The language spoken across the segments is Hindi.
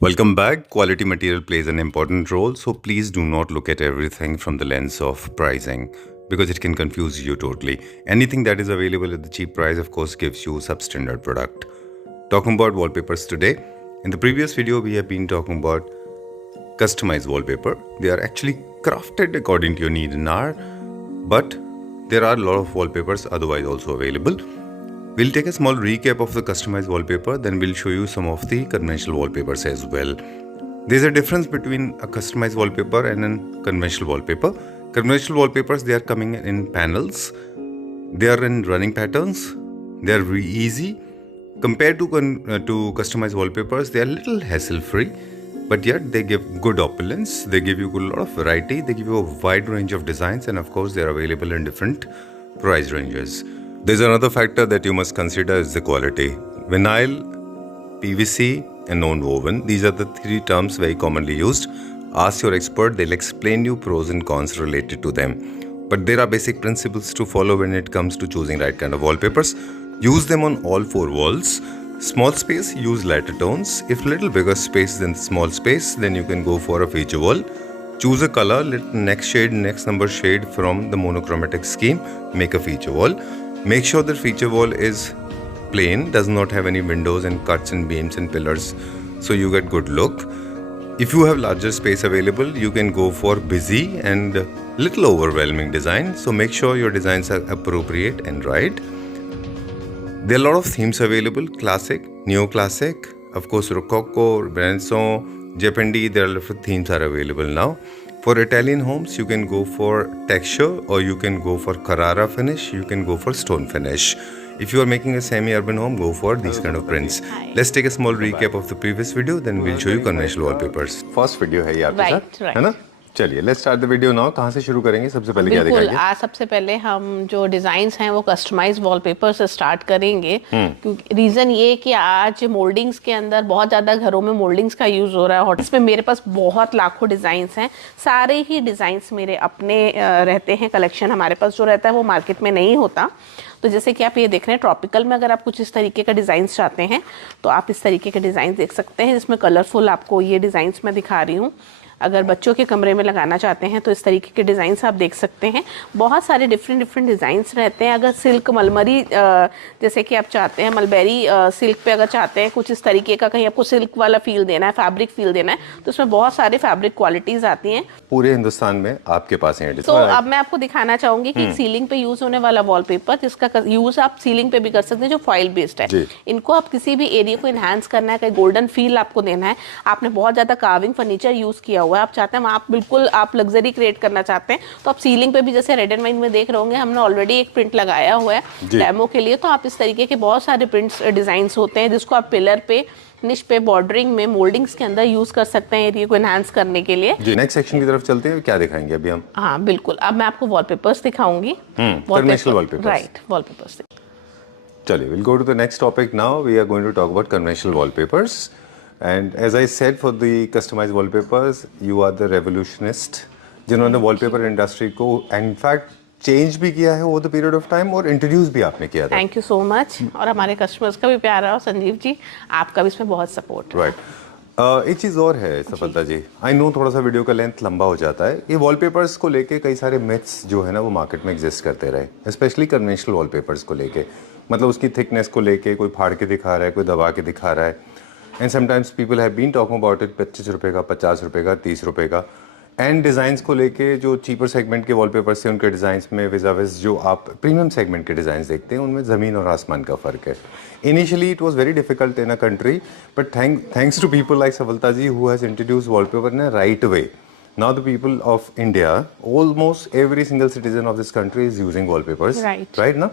Welcome back. Quality material plays an important role, so please do not look at everything from the lens of pricing because it can confuse you totally. Anything that is available at the cheap price, of course, gives you substandard product. Talking about wallpapers today. In the previous video, we have been talking about customized wallpaper. They are actually crafted according to your need and hour, but there are a lot of wallpapers otherwise also available. We'll take a small recap of the customized wallpaper, then we'll show you some of the conventional wallpapers as well. There's a difference between a customized wallpaper and a conventional wallpaper. Conventional wallpapers, they are coming in panels. They are in running patterns. They are very easy. Compared to customized wallpapers, they are a little hassle-free, but yet they give good opulence. They give you a lot of variety. They give you a wide range of designs, and of course, they are available in different price ranges. There's another factor that you must consider is the quality. Vinyl, PVC and non-woven. These are the three terms very commonly used. Ask your expert, they'll explain you pros and cons related to them. But there are basic principles to follow when it comes to choosing right kind of wallpapers. Use them on all four walls. Small space, use lighter tones. If little bigger space than small space, then you can go for a feature wall. Choose a color, next shade, next number shade from the monochromatic scheme. Make a feature wall. Make sure the feature wall is plain, does not have any windows and cuts and beams and pillars, so you get good look. If you have larger space available, you can go for busy and little overwhelming design, so make sure your designs are appropriate and right. There are a lot of themes available: classic, neoclassic, of course Rococo, Renaissance, Japandi. There are different themes are available now. For Italian homes, you can go for texture or you can go for Carrara finish, you can go for stone finish. If you are making a semi-urban home, go for these kind of prints. Let's take a small recap of the previous video, then we'll show you conventional wallpapers. First video है ये आपके साथ, है ना? चलिए let's start the video now. कहाँ से शुरू करेंगे? सबसे पहले क्या दिखाएंगे? आज सबसे पहले हम जो डिजाइन्स हैं वो कस्टमाइज वॉलपेपर से स्टार्ट करेंगे, क्योंकि रीजन ये कि आज मोल्डिंग्स के अंदर बहुत ज़्यादा घरों में मोल्डिंग्स का यूज़ हो रहा है. इसमें मेरे पास बहुत लाखों डिज़ाइंस हैं. सारे ही डिज़ाइंस मेरे अपने रहते हैं. कलेक्शन हमारे पास जो रहता है वो मार्केट में नहीं होता. तो जैसे कि आप ये देख रहे हैं, ट्रॉपिकल में अगर आप कुछ इस तरीके का डिज़ाइंस चाहते हैं तो आप इस तरीके के डिज़ाइन देख सकते हैं, जिसमें कलरफुल आपको ये डिज़ाइंस मैं दिखा रही हूँ. अगर बच्चों के कमरे में लगाना चाहते हैं तो इस तरीके के डिज़ाइंस आप देख सकते हैं. बहुत सारे डिफरेंट डिज़ाइंस रहते हैं. अगर सिल्क मलमरी जैसे कि आप चाहते हैं, मलबेरी सिल्क पे अगर चाहते हैं कुछ इस तरीके का, कहीं आपको सिल्क वाला फील देना है, फैब्रिक फील देना है, तो इसमें बहुत सारे फैब्रिक क्वालिटीज़ आती हैं. पूरे हिंदुस्तान में आपके पास है. तो अब मैं आपको दिखाना चाहूँगी कि सीलिंग पे यूज़ होने वाला वॉलपेपर, जिसका यूज़ आप सीलिंग पे भी कर सकते हैं, जो फॉइल बेस्ड है. इनको आप किसी भी एरिया को इन्हांस करना है, कहीं गोल्डन फील आपको देना है, आपने बहुत ज़्यादा कार्विंग फर्नीचर यूज़ किया हुआ है, आप चाहते हैं आप बिल्कुल आप लग्जरी क्रिएट करना चाहते हैं, तो आप सीलिंग पे भी जैसे रेड एंड वाइन में देख रहे होंगे, हमने ऑलरेडी एक प्रिंट लगाया हुआ है डेमो के लिए. तो आप इस तरीके के बहुत सारे प्रिंट्स डिजाइन्स होते हैं जिसको आप पिलर पे, निश पे, बॉर्डरिंग में, मोल्डिंग्स के अंदर यूज कर सकते हैं एरिया को एनहांस करने के लिए. नेक्स्ट सेक्शन की तरफ चलते हैं. क्या दिखाएंगे अभी हम? हाँ बिल्कुल, अब मैं आपको वॉलपेपर्स दिखाऊंगी. Wallpapers, right, wallpapers. चलिए, we'll go to the next topic now. We are going to talk about conventional wallpapers. And as I said, for the customized wallpapers, you are the revolutionist, जिन्होंने वॉलपेपर इंडस्ट्री को इनफैक्ट चेंज भी किया है over the period of time और इंट्रोड्यूस भी आपने किया था. Thank you so much. और हमारे कस्टमर्स का भी प्यार है, और संजीव जी आपका भी इसमें बहुत सपोर्ट. राइट. एक चीज़ और है सफलता जी, आई नो थोड़ा सा वीडियो का लेंथ लंबा हो जाता है. ये वॉलपेपर्स को लेके कई सारे मिथ्स जो है ना वो मार्केट में एग्जिस्ट करते रहे, स्पेशली कन्वेंशनल वॉलपेपर्स को लेके. मतलब उसकी थिकनेस को लेके कोई फाड़ के दिखा रहा है, कोई दबा के दिखा रहा है. And sometimes people have been talking about it 25 रुपये का, 50 रुपये का, 30 रुपये का. एंड डिज़ाइंस को लेके जो चीपर सेगमेंट के वॉलपेपर्स हैं उनके डिज़ाइंस में विज़ाविज़ जो आप प्रीमियम सेगमेंट के डिज़ाइंस देखते हैं उनमें ज़मीन और आसमान का फ़र्क है. Initially it was very difficult in a country, but thanks to people like Safalta ji who has introduce wallpaper in a right way. Now the people of India, almost every single citizen of this country is using wallpapers, right now?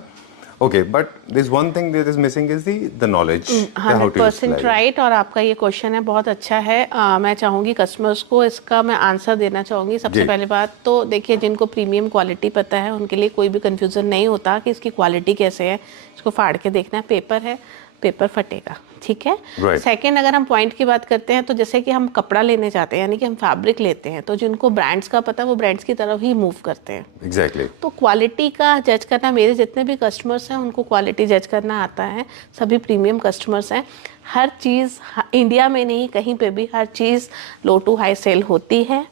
Okay, but there's one thing that is missing is the knowledge. 100% right. और आपका ये क्वेश्चन है बहुत अच्छा है. मैं चाहूँगी कस्टमर्स को इसका मैं आंसर देना चाहूँगी. सबसे पहले बात तो देखिए, जिनको प्रीमियम क्वालिटी पता है उनके लिए कोई भी कंफ्यूजन नहीं होता कि इसकी क्वालिटी कैसे है. इसको फाड़ के देखना है, पेपर है, पेपर फटेगा, ठीक है. सेकंड, अगर हम पॉइंट की बात करते हैं तो जैसे कि हम कपड़ा लेने जाते हैं, यानी कि हम फैब्रिक लेते हैं, तो जिनको ब्रांड्स का पता है वो ब्रांड्स की तरफ ही मूव करते हैं. एग्जैक्टली. तो क्वालिटी का जज करना, मेरे जितने भी कस्टमर्स हैं उनको क्वालिटी जज करना आता है. सभी प्रीमियम कस्टमर्स हैं. हर चीज इंडिया में नहीं, कहीं पे भी हर चीज लो टू हाई सेल होती है,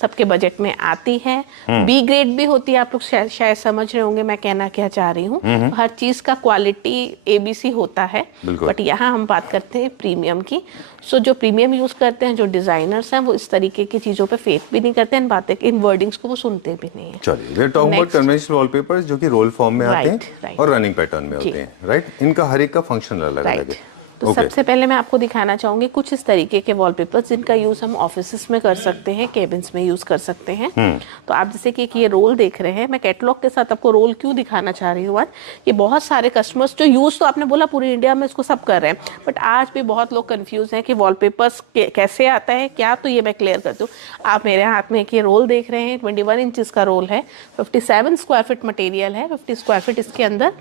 सबके बजट में आती है। बी ग्रेड भी होती है, आप लोग शायद समझ रहे होंगे मैं कहना क्या चाह रही हूँ। हर चीज का क्वालिटी ABC होता है, बट यहाँ हम बात करते हैं प्रीमियम की। सो जो प्रीमियम यूज करते हैं, जो डिजाइनर्स हैं, वो इस तरीके की चीजों पे फेथ भी नहीं करते हैं, बातें इन वर्डिंग्स को वो सुनते भी नहीं है। चलिए, टॉक अबाउट कन्वेंशनल वॉलपेपर्स जो कि रोल फॉर्म में आते हैं और रनिंग पैटर्न में होते हैं, राइट? इनका हर एक का फंक्शन अलग अलग है। तो सबसे पहले मैं आपको दिखाना चाहूंगी कुछ इस तरीके के वॉलपेपर्स जिनका यूज हम ऑफिसेस में कर सकते हैं, केबिन्स में यूज कर सकते हैं। तो आप जैसे कि ये रोल देख रहे हैं, मैं कैटलॉग के साथ आपको रोल क्यों दिखाना चाह रही हूँ आज, ये बहुत सारे कस्टमर्स जो यूज तो आपने बोला पूरी इंडिया में इसको सब कर रहे हैं, बट आज भी बहुत लोग कंफ्यूज हैं कि वॉलपेपर्स कैसे आता है क्या। तो ये मैं क्लियर करती हूँ। आप मेरे हाथ में एक ये रोल देख रहे हैं, 21 इंचेस का रोल है, 57 स्क्वायर फीट मटेरियल है, 50 स्क्वायर फीट इसके अंदर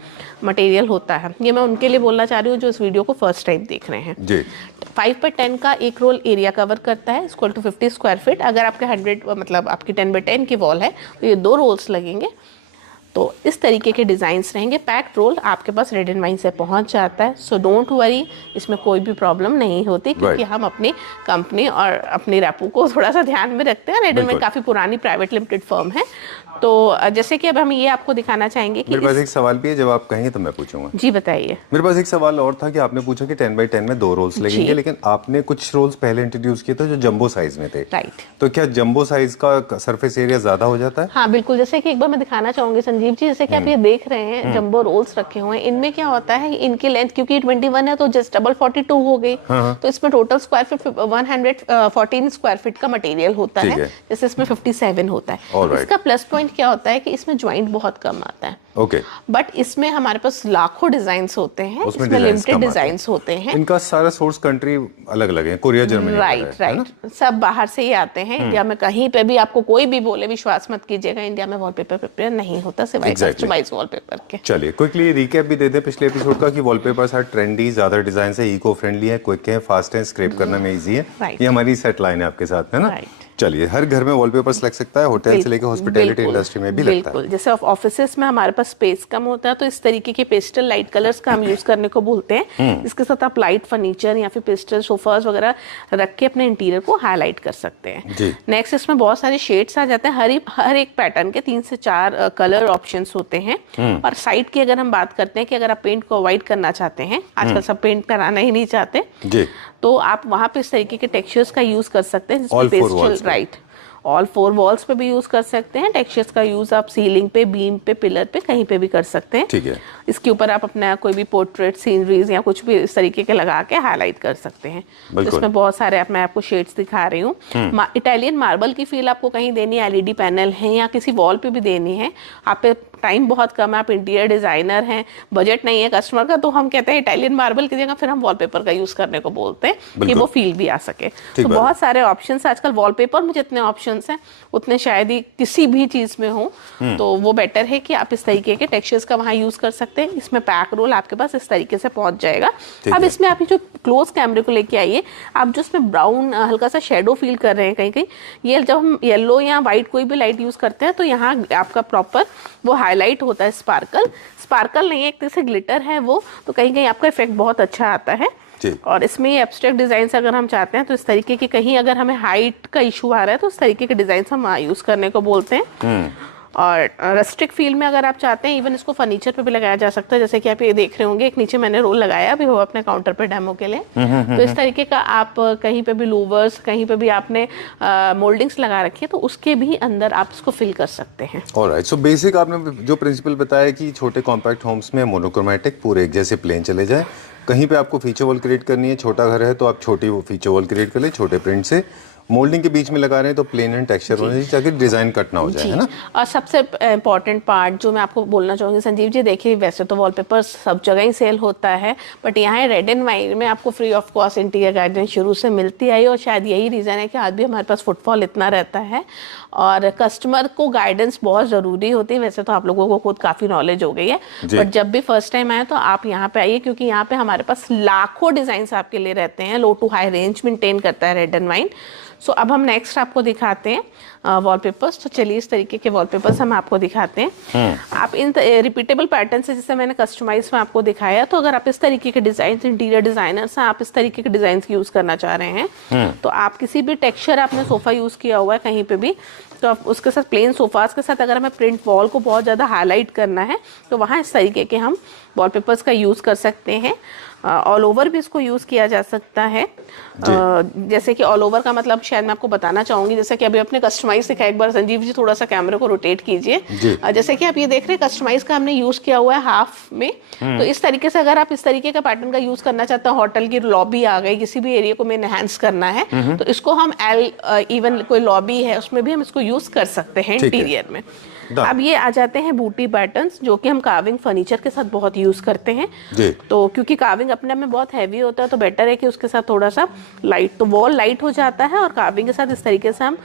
मटेरियल होता है। ये मैं उनके लिए बोलना चाह रही हूँ जो इस वीडियो को फर्स्ट टाइम देख रहे हैं जी। 5x10 का एक रोल एरिया कवर करता है, इक्वल टू 50 स्क्वायर फीट। अगर आपके 100 मतलब आपकी 10x10 की वॉल है तो ये 2 रोल्स लगेंगे। तो इस तरीके के डिजाइन्स रहेंगे। पैक्ड रोल आपके पास रेड एंड वाइन से पहुंच जाता है, सो डोंट वरी, इसमें कोई भी प्रॉब्लम नहीं होती, क्योंकि हम अपनी कंपनी और अपनी रेपो को थोड़ा सा ध्यान में रखते हैं। रेड एंड वाइन काफी पुरानी प्राइवेट लिमिटेड फर्म है। तो जैसे कि अब हम ये आपको दिखाना चाहेंगे कि मेरे पास एक सवाल भी है, जब आप कहेंगे तो मैं पूछूंगा। जी बताइए। मेरे पास एक सवाल और था कि आपने पूछा कि 10x10 में 2 रोल्स लगेंगे, लेकिन आपने कुछ रोल्स पहले इंट्रोड्यूस किए थे जो जंबो साइज में थे, राइट? तो क्या जंबो साइज का सरफेस एरिया ज्यादा हो जाता है? हाँ बिल्कुल, जैसे कि एक बार मैं दिखाना चाहूंगी संजीव जी, जैसे कि आप ये देख रहे हैं जंबो रोल्स रखे हुए हैं, इनमें क्या होता है, इनकी लेंथ क्योंकि 21 है तो जस्ट डबल 42 हो गई। तो इसमें total square feet 114 square feet का मटेरियल होता है, जैसे इसमें 57 होता है। इसका प्लस पॉइंट क्या होता है कि इसमें ज्वाइंट बहुत कम आता है। ओके। बट इसमें हमारे पास लाखों डिजाइन्स होते हैं, इसमें लिमिटेड डिजाइन्स होते हैं। इनका सारा सोर्स कंट्री अलग अलग है, कोरिया, जर्मनी, राइट, सब बाहर से ही आते हैं। इंडिया में कहीं पे भी आपको कोई भी बोले, विश्वास मत कीजिएगा, इंडिया में वॉलपेपर प्रिपेयर नहीं होता सिवाय कस्टमाइज्ड वॉलपेपर के। चलिए क्विकली रिकैप भी दे दें पिछले एपिसोड का कि वॉलपेपर्स आर ट्रेंडी, ज्यादा डिजाइन है, इको फ्रेंडली है, क्विक है, फास्ट है, स्क्रैप करने में इजी है। ये हमारी सेट लाइन है आपके साथ, है ना? चलिए, हर घर में वॉलपेपर्स लग सकता है, होटल से लेकर हॉस्पिटैलिटी इंडस्ट्री में भी लगता है। जैसे ऑफिसेस में हमारे पास स्पेस कम होता है तो इस तरीके के पेस्टल लाइट कलर्स का हम यूज करने को बोलते हैं। इसके साथ आप लाइट फर्नीचर या फिर पेस्टल सोफास वगैरह रख के अपने इंटीरियर को हाईलाइट कर सकते हैं। नेक्स्ट इसमें बहुत सारे शेड्स आ जाते हैं, हर एक पैटर्न के 3 से 4 कलर ऑप्शंस होते हैं। और साइड की अगर हम बात करते हैं कि अगर आप पेंट को अवॉइड करना चाहते हैं, आजकल सब पेंट कराना ही नहीं चाहते, तो आप वहां पे इस तरीके के टेक्सचर्स का यूज कर सकते हैं, जिसमें पेस्टल, राइट, ऑल 4 वॉल्स पे भी यूज कर सकते हैं। टेक्सचर्स का यूज आप सीलिंग पे, बीम पे, पिलर पे, कहीं पे भी कर सकते हैं। ठीक है। इसके ऊपर आप अपना कोई भी पोर्ट्रेट, सीनरीज या कुछ भी इस तरीके के लगा के हाईलाइट कर सकते हैं। तो इसमें बहुत सारे मैं आपको शेड्स दिखा रही हूँ। इटालियन मार्बल की फील आपको कहीं देनी है, LED पैनल है या किसी वॉल पे भी देनी है, आप पे टाइम बहुत कम है, आप इंटीरियर डिजाइनर हैं, बजट नहीं है कस्टमर का, तो हम कहते हैं इटालियन मार्बल की जगह फिर हम वॉलपेपर का यूज करने को बोलते हैं कि वो फील भी आ सके। तो बहुत सारे ऑप्शंस आजकल वॉलपेपर में जितने ऑप्शंस हैं उतने शायद ही किसी भी चीज में हो, तो वो बेटर है कि आप इस तरीके के टेक्सचर्स का वहां यूज कर सकते हैं। इसमें पैक रोल आपके पास इस तरीके से पहुंच जाएगा। अब इसमें आप जो क्लोज कैमरे को लेके आइए, आप जो इसमें ब्राउन हल्का सा शेडो फील कर रहे हैं कहीं कहीं, ये जब हम येलो या व्हाइट कोई भी लाइट यूज करते हैं तो यहाँ आपका प्रॉपर वो हाईलाइट होता है, स्पार्कल नहीं है, एक तरह से ग्लिटर है वो, तो कहीं कहीं आपका इफेक्ट बहुत अच्छा आता है। और इसमें एब्स्ट्रैक्ट डिजाइन अगर हम चाहते हैं तो इस तरीके के, कहीं अगर हमें हाइट का इशू आ रहा है तो इस तरीके के डिजाइन हम यूज करने को बोलते हैं। और रस्टिक फील में अगर आप चाहते हैं, इवन इसको फर्नीचर पे भी लगाया जा सकता है, जैसे कि आप ये देख रहे होंगे, एक नीचे मैंने रोल लगाया अभी हो अपने काउंटर पे डेमो के लिए। तो इस तरीके का आप कहीं पे भी लूवर्स, कहीं पे भी आपने मोल्डिंग्स लगा रखी है तो उसके भी अंदर आप इसको फिल कर सकते हैं। ऑलराइट, सो बेसिक आपने जो प्रिंसिपल बताया कि छोटे कॉम्पैक्ट होम्स में मोनोक्रोमैटिक पूरे एक जैसे प्लेन चले जाए, कहीं पे आपको फीचर वॉल क्रिएट करनी है, छोटा घर है तो आप छोटी वो फीचर वॉल क्रिएट कर ले, छोटे प्रिंट से। मोल्डिंग के बीच में लगा रहे हैं तो प्लेन एंड टेक्सचर होने चाहिए ताकि डिजाइन कट ना हो जाए, है ना? और सबसे इम्पोर्टेंट पार्ट जो मैं आपको बोलना चाहूँगी संजीव जी, देखिए वैसे तो वॉलपेपर सब जगह ही सेल होता है, बट यहाँ रेड एंड वाइन में आपको free of cost interior guidance शुरू से मिलती आई, और शायद यही रीज़न है कि आज भी हमारे पास फुटफॉल इतना रहता है और कस्टमर को गाइडेंस बहुत ज़रूरी होती है। वैसे तो आप लोगों को खुद काफ़ी नॉलेज हो गई है, बट जब भी फर्स्ट टाइम आए तो आप यहाँ पे आइए, क्योंकि यहाँ पे हमारे पास लाखों डिज़ाइंस आपके लिए रहते हैं। लो टू हाई रेंज मेंटेन करता है रेड एंड वाइन। सो अब हम नेक्स्ट आपको दिखाते हैं वॉलपेपर्स। तो चलिए इस तरीके के वॉलपेपर्स हम आपको दिखाते हैं। आप इन रिपीटेबल पैटर्न से, जैसे मैंने कस्टमाइज में आपको दिखाया, तो अगर आप इस तरीके के डिजाइन, इंटीरियर डिजाइनर्स हैं, आप इस तरीके के डिजाइन यूज करना चाह रहे हैं, तो आप किसी भी टेक्सचर आपने सोफा यूज किया हुआ है कहीं पे भी, तो आप उसके साथ प्लेन सोफास के साथ अगर हमें प्रिंट वॉल को बहुत ज़्यादा हाईलाइट करना है, तो वहाँ इस तरीके के हम वॉलपेपर्स का यूज़ कर सकते हैं। ऑल ओवर भी इसको यूज़ किया जा सकता है। जैसे कि ऑल ओवर का मतलब शायद मैं आपको बताना चाहूँगी, जैसे कि अभी अपने कस्टमाइज दिखा, एक बार संजीव जी थोड़ा सा कैमरे को रोटेट कीजिए। जैसे कि आप ये देख रहे हैं कस्टमाइज का हमने यूज़ किया हुआ है हाफ में। तो इस तरीके से अगर आप इस तरीके का पैटर्न का यूज़ करना चाहते हैं, होटल की लॉबी आ गई, किसी भी एरिया को में एनहांस करना है, तो इसको हम इवन कोई लॉबी है उसमें भी हम इसको यूज़ कर सकते हैं इंटीरियर में। अब ये आ जाते हैं बूटी पैटर्न्स, जो कि हम कार्विंग फर्नीचर के साथ बहुत यूज करते हैं। तो क्योंकि कार्विंग अपने में बहुत हैवी होता है, तो बेटर है कि उसके साथ थोड़ा सा लाइट, तो वॉल लाइट हो जाता है, और कार्विंग के साथ इस तरीके से हम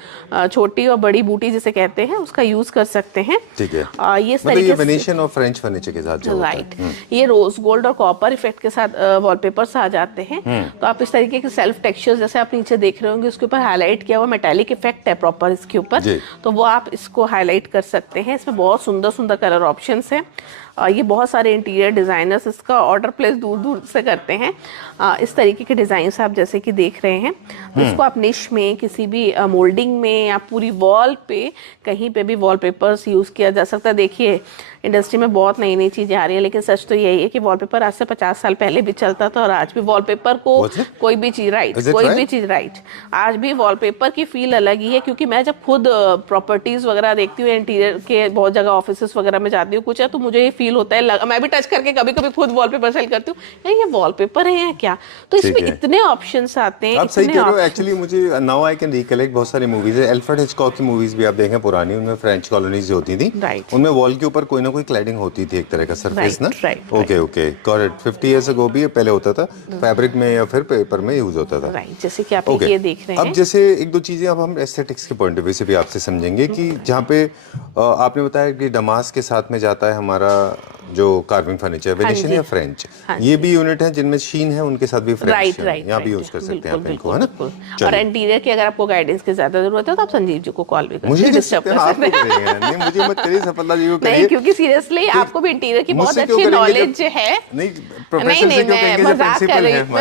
छोटी और बड़ी बूटी जिसे कहते हैं उसका यूज कर सकते हैं। ठीक है। ये इस तरीके से वेनेशियन और फ्रेंच फर्नीचर के साथ जो राइट, ये रोज गोल्ड और कॉपर इफेक्ट के साथ वॉलपेपर्स आ जाते हैं। तो आप इस तरीके के सेल्फ टेक्सचर्स, जैसे आप नीचे देख रहे होंगे, उसके ऊपर हाईलाइट किया हुआ मेटालिक इफेक्ट है प्रॉपर इसके ऊपर, तो वो आप इसको हाईलाइट कर सकते हैं। इसमें बहुत सुंदर सुंदर कलर ऑप्शंस हैं। ये बहुत सारे इंटीरियर डिज़ाइनर्स इसका ऑर्डर प्लेस दूर दूर से करते हैं। इस तरीके के डिज़ाइंस आप जैसे कि देख रहे हैं, तो इसको आप निश में, किसी भी मोल्डिंग में, या पूरी वॉल पे कहीं पे भी वॉलपेपर्स यूज़ किया जा सकता है। देखिए इंडस्ट्री में बहुत नई नई चीज़ें आ रही है, लेकिन सच तो यही है कि वॉलपेपर आज से 50 साल पहले भी चलता था, और आज भी वॉलपेपर को कोई भी चीज़ आज भी वॉलपेपर की फील अलग ही है। क्योंकि मैं जब खुद प्रॉपर्टीज़ वगैरह देखती हूँ, इंटीरियर के बहुत जगह ऑफिस वगैरह में जाती हूँ कुछ है, तो मुझे ये फील होता है, मैं भी टच करके कभी कभी खुद वॉलपेपर सेल करती हूँ, ये वॉलपेपर है या क्या। तो इसमें इतने ऑप्शंस आते हैं। आप सही कह रहे हो। एक्चुअली मुझे नाउ आई कैन रिकलेक्ट बहुत सारी मूवीज है, अल्फ्रेड हिचकॉक की मूवीज भी आप देखें पुरानी, उनमें फ्रेंच कॉलोनीज जो होती थी, उनमें वॉल के ऊपर कोई ना कोई क्लैडिंग होती थी, एक तरह का सरफेस ना। Okay okay, got it. 50 years ago भी पहले होता था, फैब्रिक में या फिर पेपर में यूज होता था। राइट, जैसे कि आप ये देख रहे हैं। अब जैसे एक दो चीजें अब हम एस्थेटिक्स के पॉइंट ऑफ व्यू से भी आपसे समझेंगे कि जहाँ पे आपने बताया कि डमास के साथ में जाता है हमारा जो कार्विंग फर्नीचर, वेनेशियन या फ्रेंच, ये भी यूनिट है जिनमें शीन है, उनके साथ भी फ्रेंच यहाँ भी यूज कर सकते हैं आप इनको, है ना। और इंटीरियर की अगर आपको गाइडेंस की ज्यादा जरूरत है तो आप संजीव जी को कॉल भी कर मुझे डिस्टर्ब कर सकते हैं। नहीं, मुझे मत करिए, सफलता जी को करिए। नहीं, क्योंकि सीरियसली आपको भी इंटीरियर की बहुत अच्छी नॉलेज है। नहीं, मैं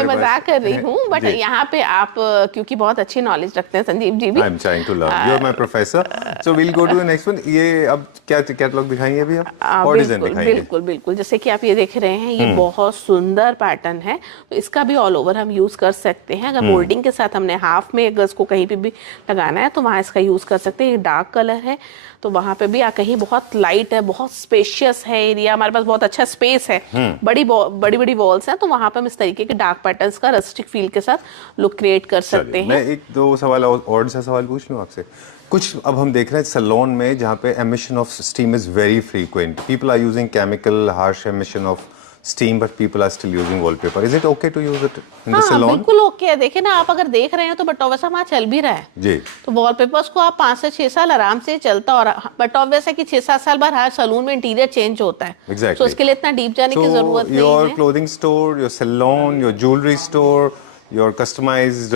मजाक कर रही हूँ, बट यहाँ पे आप क्योंकि बहुत अच्छी नॉलेज रखते हैं संजीव जी भी। I am trying to learn, you are my professor. So we will go to the next one. ये अब क्या कैटलॉग दिखाएंगे अभी आप, और डिजाइन दिखाएंगे? बिल्कुल, जैसे कि आप ये देख रहे हैं, ये बहुत सुंदर पैटर्न है, तो इसका भी ऑल ओवर हम यूज कर सकते हैं। अगर मोल्डिंग के साथ हमने हाफ में अगर इसको कहीं पे भी लगाना है, तो वहां इसका यूज कर सकते हैं। ये डार्क कलर है, तो वहां पे भी कहीं बहुत लाइट है, बहुत स्पेशियस है एरिया, हमारे पास बहुत अच्छा स्पेस है, बड़ी बड़ी वॉल्स हैं, तो वहां पे हम इस तरीके के डार्क पैटर्न्स का रस्टिक फील के साथ लुक क्रिएट कर सकते हैं। मैं एक दो सवाल और सा सवाल पूछ लूं आपसे। कुछ अब हम देख रहे हैं सैलून में जहाँ पे emission of steam is very frequent, people are using chemical harsh emission of steam, but people are still using wallpaper. Is it okay to use it in the salon? बिल्कुल ओके है। देखिए ना, आप अगर देख रहे हैं तो बट ऑब्वियस वहाँ चल भी रहा है जी, तो वॉलपेपर्स को आप 5 से 6 साल आराम से चलता, और बट ऑब्वियस है कि 6-7 साल बाद हर सैलून में इंटीरियर चेंज होता है। Exactly. तो इसके लिए इतना डीप जाने की जरूरत नहीं है। Your clothing store, your salon, your jewellery store, your customized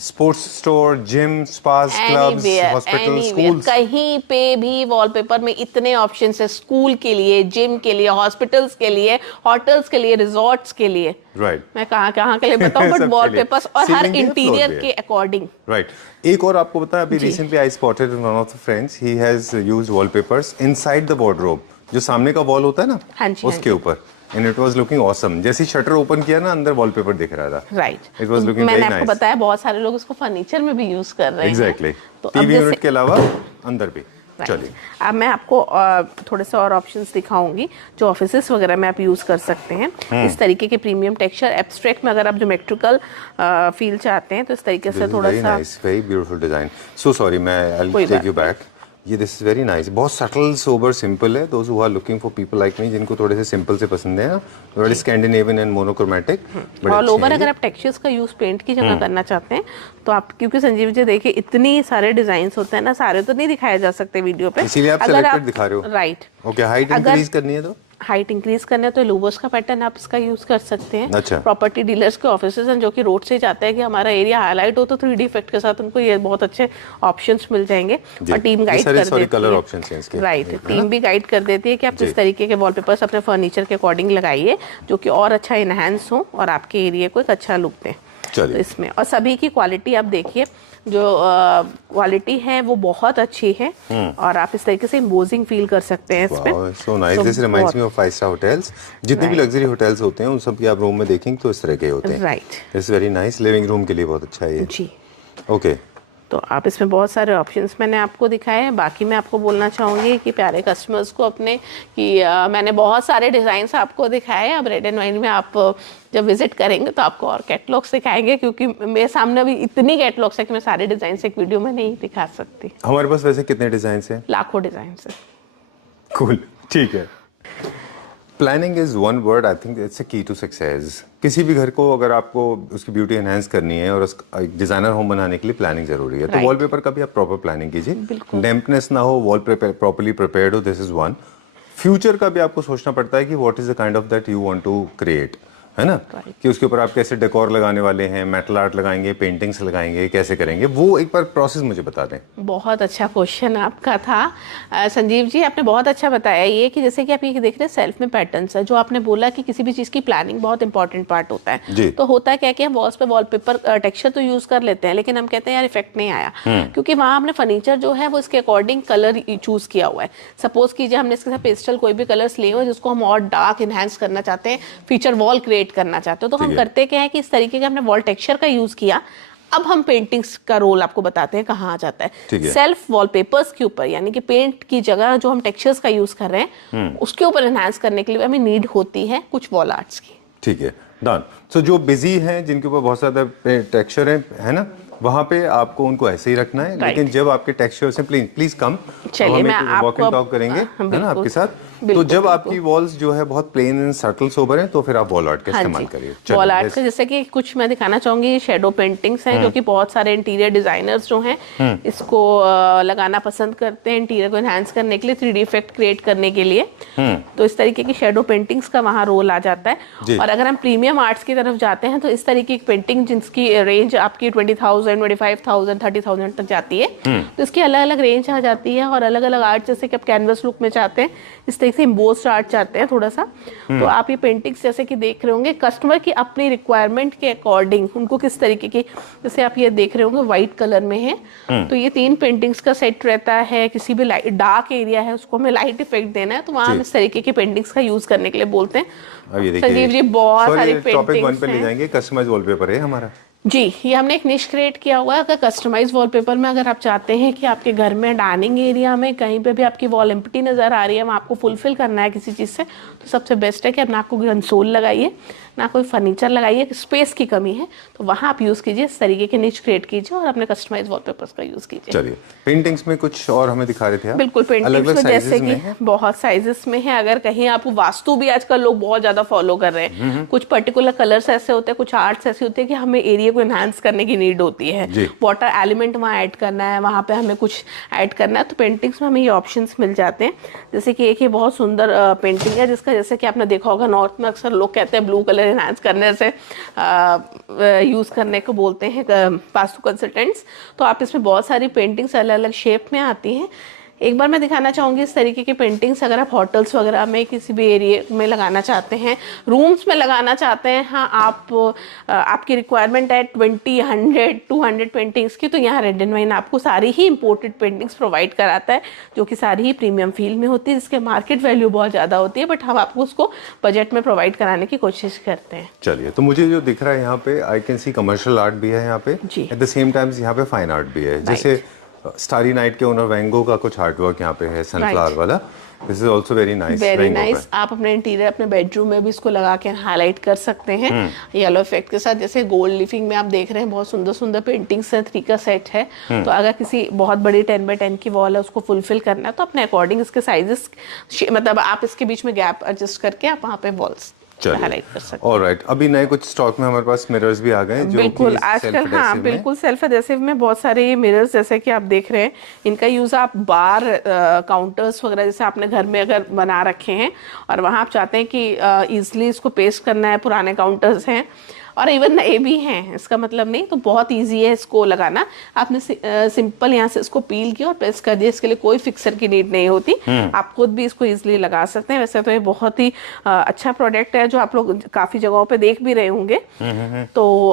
sports store, gym, spas, clubs, hospitals, schools, कहीं पे भी वॉलपेपर में इतने ऑप्शंस है, स्कूल के लिए, जिम के लिए, हॉस्पिटल्स के लिए, होटल्स के लिए, रिजॉर्ट्स के लिए। राइट, मैं कहाँ के लिए बताऊं, बट वॉलपेपर्स और हर इंटीरियर के अकॉर्डिंग। राइट। एक और आपको पता है, अभी recently I spotted one of the friends, he has used wallpapers inside the wardrobe, जो सामने का वॉल होता है ना, उसके ऊपर, and it was looking awesome। जैसे शटर ओपन किया ना, अंदर वॉलपेपर दिख रहा था। Right, it was looking very nice। मैंने आपको बताया बहुत सारे लोग इसको फर्नीचर में भी यूज कर रहे हैं। Exactly। टीवी यूनिट के अलावा अंदर भी। चलिए, अब मैं आपको थोड़े से और ऑप्शंस दिखाऊंगी जो ऑफिसेस वगैरह में आप यूज कर सकते हैं। इस तरीके के प्रीमियम टेक्सचर, एब्स्ट्रैक्ट में अगर आप ज्योमेट्रिकल फील चाहते हैं, तो इस तरीके से थोड़ा सा very beautiful design. So sorry, मैं I will take you back. ये दिस इज वेरी नाइस, बहुत सटल सोबर सिंपल है। Those who are looking for people like me, जिनको थोड़े से सिंपल से पसंद है, very Scandinavian and monochromatic. All over अगर आप टेक्सचर्स का यूज पेंट की जगह करना चाहते हैं, तो आप, क्योंकि संजीव जी देखिए इतनी सारे डिजाइन्स होते हैं ना, सारे तो नहीं दिखाए जा सकते वीडियो पे, इसीलिए आप सिलेक्टेड दिखा रहे हो। राइट, ओके, हाइट इंक्रीज करनी है तो हाइट इंक्रीज करना है तो लूबोस का पैटर्न आप इसका यूज कर सकते हैं। अच्छा। प्रॉपर्टी डीलर्स के ऑफिसेज हैं जो कि रोड से जाते हैं कि हमारा एरिया हाईलाइट हो तो 3D इफेक्ट के साथ उनको ये बहुत अच्छे ऑप्शंस मिल जाएंगे और टीम गाइड कर देती कलर है। ऑप्शंस हैं इसके। राइट, टीम भी गाइड कर देती है कि आप किस तरीके के वॉलपेपर्स अपने फर्नीचर के अकॉर्डिंग लगाइए जो कि और अच्छा इनहेंस हो और आपके एरिया को एक अच्छा लुक दें। तो इसमें और सभी की क्वालिटी आप देखिए, जो क्वालिटी है वो बहुत अच्छी है और आप इस तरीके से एम्बोजिंग फील कर सकते हैं इसमें। So nice, this reminds me of 5 star hotels. जितने भी लग्जरी होटल्स होते हैं उन सब की आप रूम में देखेंगे तो इस तरह के होते हैं। Right, it's very nice, living room के लिए बहुत अच्छा है ये जी। ओके। तो आप इसमें बहुत सारे ऑप्शंस मैंने आपको दिखाए हैं। बाकी मैं आपको बोलना चाहूँगी कि प्यारे कस्टमर्स को अपने कि मैंने बहुत सारे डिज़ाइंस आपको दिखाए हैं। अब रेड एंड वाइन में आप जब विजिट करेंगे तो आपको और कैटलॉग्स दिखाएंगे क्योंकि मेरे सामने अभी इतनी कैटलॉग्स है कि मैं सारे डिज़ाइन एक वीडियो में नहीं दिखा सकती। हमारे पास वैसे कितने डिज़ाइन हैं? लाखों डिज़ाइन है। कूल, ठीक है। Planning is one word, I think it's a की टू सक्सेस। किसी भी घर को अगर आपको उसकी ब्यूटी एनहांस करनी है और एक डिजाइनर होम बनाने के लिए प्लानिंग जरूरी है। तो वॉलपेपर का भी आप प्रॉपर प्लानिंग कीजिए, डैम्पनेस ना हो, वॉल प्रॉपर्ली प्रिपेयर्ड हो, दिस इज वन। फ्यूचर का भी आपको सोचना पड़ता है कि what is the kind of that you want to create, है ना, कि उसके ऊपर आप कैसे डेकोर लगाने वाले हैं, मेटल आर्ट लगाएंगे, पेंटिंग्स लगाएंगे, कैसे करेंगे, वो एक बार प्रोसेस मुझे बता दें। बहुत अच्छा क्वेश्चन आपका था संजीव जी, आपने बहुत अच्छा बताया ये कि जैसे कि आप ये देख रहे हैं सेल्फ में पैटर्न्स है, जो आपने बोला कि किसी भी चीज़ की प्लानिंग बहुत इंपॉर्टेंट पार्ट होता है। तो होता है क्या कि हम वॉल्स पे वॉलपेपर टेक्सचर तो यूज कर लेते हैं लेकिन हम कहते हैं यार इफेक्ट नहीं आया क्योंकि वहाँ हमने फर्नीचर जो है वो इसके अकॉर्डिंग कलर चूज किया हुआ है। सपोज कीजिए हमने इसके साथ पेस्टल कोई भी कलर्स लिए हुए जिसको हम और डार्क इनहेंस करना चाहते हैं, फीचर वॉल क्रिएट करना चाहते हो, तो हम करते क्या है कि इस तरीके का हमने वॉल टेक्सचर का यूज किया। अब हम पेंटिंग्स का रोल आपको बताते हैं कहाँ आ जाता है। सेल्फ वॉलपेपर्स के ऊपर यानी कि पेंट की जगह जो हम टेक्सचर्स का यूज कर रहे हैं उसके ऊपर एनहांस करने के लिए हमें नीड होती है कुछ वॉल आर्ट्स की। ठीक है, डन। सो जो बिजी हैं, जिनके ऊपर बहुत ज्यादा टेक्सचर है ना, वहाँ पे आपको उनको ऐसे ही रखना है। लेकिन जब आपके टेक्सचर से प्लीज कम, चलिए मैं आपको टॉक करेंगे है ना आपके साथ। तो जब आपकी वॉल्स जो है बहुत प्लेन एंड सटल सोबर हैं तो फिर आप वॉल आर्ट का इस्तेमाल करिए। वॉल आर्ट का जैसे कि कुछ मैं दिखाना चाहूंगी, शेडो पेंटिंग्स हैं जो कि बहुत सारे इंटीरियर डिजाइनर्स जो हैं इसको लगाना पसंद करते हैं इंटीरियर को एनहांस करने के लिए, 3D इफेक्ट क्रिएट करने के लिए। तो इस तरीके की शेडो पेंटिंग्स का वहाँ रोल आ जाता है। और अगर हम प्रीमियम आर्ट्स की तरफ जाते हैं तो इस तरीके की पेंटिंग जिसकी रेंज आपकी 20,000, 25,000, 30,000 तक जाती है। तो इसकी अलग अलग रेंज आ जाती है और अलग अलग आर्ट जैसे कि आप कैनवस लुक में चाहते हैं, इस तरीके से एम्बोस्ड आर्ट चाहते हैं थोड़ा सा, तो आप ये पेंटिंग्स जैसे कि देख रहे होंगे कस्टमर की अपनी रिक्वायरमेंट के अकॉर्डिंग उनको किस तरीके की, जैसे आप ये देख रहे होंगे व्हाइट कलर में है तो ये 3 पेंटिंग्स का सेट रहता है। किसी भी डार्क एरिया है उसको हमें लाइट इफेक्ट देना है तो वहाँ हम इस तरीके की पेंटिंग्स का यूज करने के लिए बोलते हैं। संजीव जी बहुत सारी पेंटिंग्स ले जाएंगे, कस्टमाइज वॉलपेपर है हमारा जी। ये हमने एक निश क्रिएट किया हुआ है। अगर कस्टमाइज वॉलपेपर में अगर आप चाहते हैं कि आपके घर में डाइनिंग एरिया में कहीं पे भी आपकी वॉल एम्प्टी नज़र आ रही है, वहाँ आपको फुलफिल करना है किसी चीज़ से, तो सबसे बेस्ट है कि अपना आपको कंसोल लगाइए, ना कोई फर्नीचर लगाइए, स्पेस की कमी है तो वहाँ आप यूज़ कीजिए, इस तरीके के निश क्रिएट कीजिए और अपने कस्टमाइज वॉलपेपर्स का यूज़ कीजिए। चलिए, पेंटिंग्स में कुछ और हमें दिखा रहे थे आप? बिल्कुल, पेंटिंग्स में जैसे कि बहुत साइजेस में है। अगर कहीं आप वास्तु भी आजकल लोग बहुत ज़्यादा फॉलो कर रहे हैं, कुछ पर्टिकुलर कलर्स ऐसे होते हैं, कुछ आर्ट्स ऐसे होते हैं कि हमें एरिया को एनहांस करने की नीड होती है, वाटर एलिमेंट वहाँ ऐड करना है, वहाँ पे हमें कुछ ऐड करना है, तो पेंटिंग्स में हमें ये ऑप्शंस मिल जाते हैं। जैसे कि एक ये बहुत सुंदर पेंटिंग है जिसका जैसे कि आपने देखा होगा नॉर्थ में अक्सर लोग कहते हैं ब्लू कलर एनहांस करने से यूज़ करने को बोलते हैं वास्तु कंसल्टेंट्स। तो आप इसमें बहुत सारी पेंटिंग्स अलग अलग शेप में आती हैं। एक बार मैं दिखाना चाहूँगी इस तरीके की पेंटिंग्स अगर आप होटल्स वगैरह में किसी भी एरिया में लगाना चाहते हैं, रूम्स में लगाना चाहते हैं, हाँ आप आपकी रिक्वायरमेंट है 20, 100, 200 पेंटिंग्स की, तो यहाँ रेड एंड वाइन आपको सारी ही इंपोर्टेड पेंटिंग्स प्रोवाइड कराता है जो कि सारी ही प्रीमियम फील में होती है, जिसके मार्केट वैल्यू बहुत ज़्यादा होती है, बट हम आपको उसको बजट में प्रोवाइड कराने की कोशिश करते हैं। चलिए, तो मुझे जो दिख रहा है यहाँ पे I can see commercial art भी है यहाँ पे, एट द सेम टाइम्स यहाँ पे फाइन आर्ट भी है। जैसे स्टारी नाइट के ओनर वैंगो का कुछ आर्टवर्क यहाँ पे है, सनफ्लावर वाला। This is also very nice, very nice. आप अपने इंटीरियर अपने बेडरूम में भी इसको लगा के हाईलाइट कर सकते हैं येलो इफेक्ट के साथ। जैसे गोल्ड लीफिंग में आप देख रहे हैं बहुत सुंदर सुंदर पेंटिंग्स है, 3 का सेट है। तो अगर किसी बहुत बड़ी 10x10 की वॉल है उसको फुलफिल करना है तो अपने अकॉर्डिंग इसके साइजेस मतलब आप इसके बीच में गैप एडजस्ट करके आप वहाँ पे वॉल्स हाईलाइट कर सकते हैं। ऑलराइट, अभी नए कुछ स्टॉक में हमारे पास मिरर्स भी आ गए हैं जो बिल्कुल कि आजकल, self हाँ adhesive में। बिल्कुल सेल्फ एडेसिव में बहुत सारे ये मिरर्स जैसे कि आप देख रहे हैं, इनका यूज़ आप बार काउंटर्स वगैरह जैसे आपने घर में अगर बना रखे हैं और वहाँ आप चाहते हैं कि ईजिली इसको पेस्ट करना है, पुराने काउंटर्स हैं और इवन नए भी हैं, इसका मतलब नहीं, तो बहुत इजी है इसको लगाना। आपने सिंपल यहाँ से इसको पील किया और प्रेस कर दिया, इसके लिए कोई फिक्सर की नीड नहीं होती, आप खुद भी इसको इजीली लगा सकते हैं। वैसे तो ये बहुत ही अच्छा प्रोडक्ट है जो आप लोग काफ़ी जगहों पे देख भी रहे होंगे। तो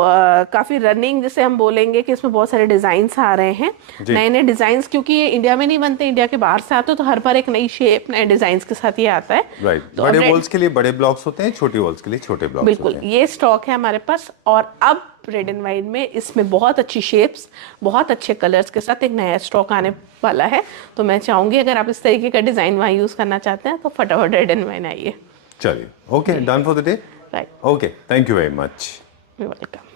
काफ़ी रनिंग जिसे हम बोलेंगे कि इसमें बहुत सारे डिज़ाइंस आ रहे हैं, नए नए डिज़ाइंस, क्योंकि ये इंडिया में नहीं बनते, इंडिया के बाहर से आते हो, तो हर बार एक नई शेप नए डिज़ाइंस के साथ ये आता है। राइट, तो बड़े वॉल्स के लिए बड़े ब्लॉक्स होते हैं, छोटी वॉल्स के लिए छोटे ब्लॉक्स बिल्कुल होते हैं। ये स्टॉक है हमारे पास। और अब रेड एंड वाइन में इसमें बहुत अच्छी शेप्स, बहुत अच्छे कलर्स के साथ एक नया स्टॉक आने वाला है। तो मैं चाहूंगी अगर आप इस तरीके का डिजाइन वहाँ यूज करना चाहते हैं तो फटाफट रेड एंड वाइन आइए। चलिए, okay, done for the day. Right, okay, thank you very much. Welcome.